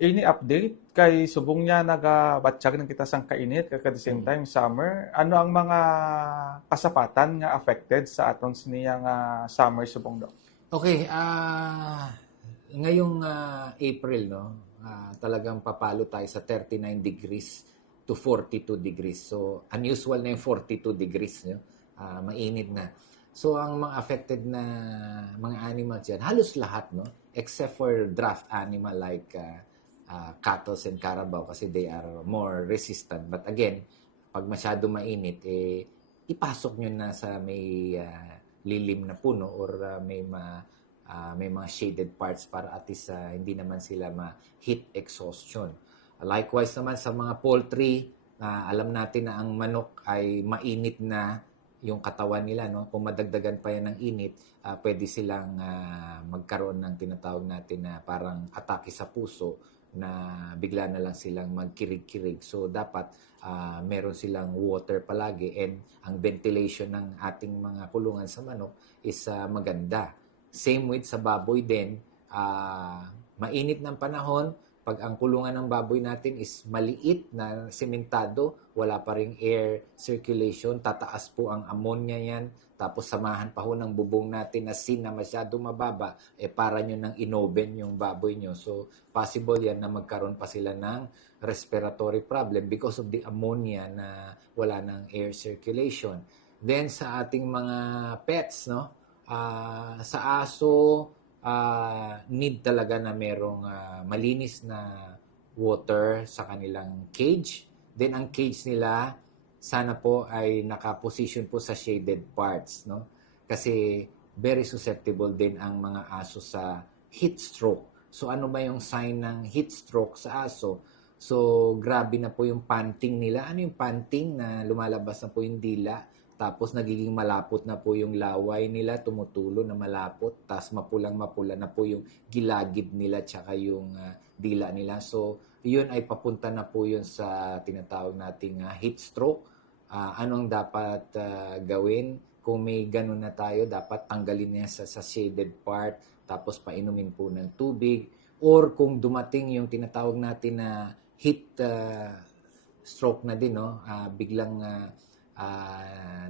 Ini update kay subong niya nagabatsyag ng kita sang kainit kag at the same time summer. Ano ang mga kasapatan nga affected sa aton siniya nga summer subong do? Okay, ngayong April, no, talagang papalo tayo sa 39 degrees to 42 degrees. So, unusual na yung 42 degrees, no? Mainit na. So, ang mga affected na mga animals dyan, halos lahat, no? Except for draft animal like cattle and carabao kasi they are more resistant. But again, pag masyado mainit, ipasok nyo na sa may lilim na puno or may mga shaded parts para at least hindi naman sila ma-heat exhaustion. Likewise naman sa mga poultry, alam natin na ang manok ay mainit na yung katawan nila, no? Kung madagdagan pa yan ng init, pwede silang magkaroon ng tinatawag natin na parang atake sa puso na bigla na lang silang magkirig-kirig. So, dapat meron silang water palagi and ang ventilation ng ating mga kulungan sa manok is maganda. Same with sa baboy din, mainit ng panahon, pag ang kulungan ng baboy natin is maliit na sementado, wala pa ring air circulation, tataas po ang ammonia yan, tapos samahan pa ho ng bubong natin na sin na masyado mababa, para nyo ng inoven yung baboy nyo. So, possible yan na magkaroon pa sila ng respiratory problem because of the ammonia na wala ng air circulation. Then, sa ating mga pets, no, sa aso, need talaga na merong malinis na water sa kanilang cage. Then ang cage nila sana po ay nakaposition po sa shaded parts, no? Kasi very susceptible din ang mga aso sa heat stroke. So ano ba yung sign ng heat stroke sa aso? So grabe na po yung panting nila. Ano yung panting na lumalabas na po yung dila? Tapos nagiging malapot na po yung laway nila, tumutulo na malapot, tapos mapulang-mapula na po yung gilagid nila tsaka yung dila nila. So, yun ay papunta na po yun sa tinatawag nating heat stroke. Anong dapat gawin? Kung may ganun na tayo, dapat tanggalin niya sa shaded part, tapos painumin po ng tubig. Or kung dumating yung tinatawag natin na heat stroke na din, no? Biglang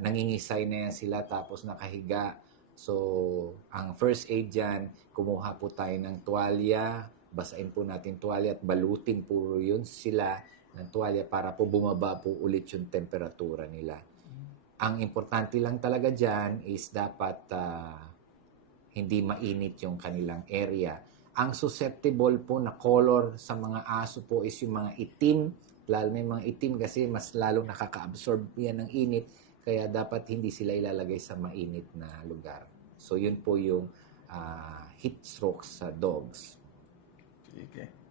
nangingisay na yan sila tapos nakahiga. So, ang first aid dyan, kumuha po tayo ng tuwalya, basain po natin tuwalya at balutin po yun sila ng tuwalya para po bumaba po ulit yung temperatura nila. Ang importante lang talaga dyan is dapat hindi mainit yung kanilang area. Ang susceptible po na color sa mga aso po is yung mga itim, lalo na yung mga itim kasi mas lalong nakaka-absorb yan ng init, kaya dapat hindi sila ilalagay sa mainit na lugar. So, yun po yung heat stroke sa dogs. Sige.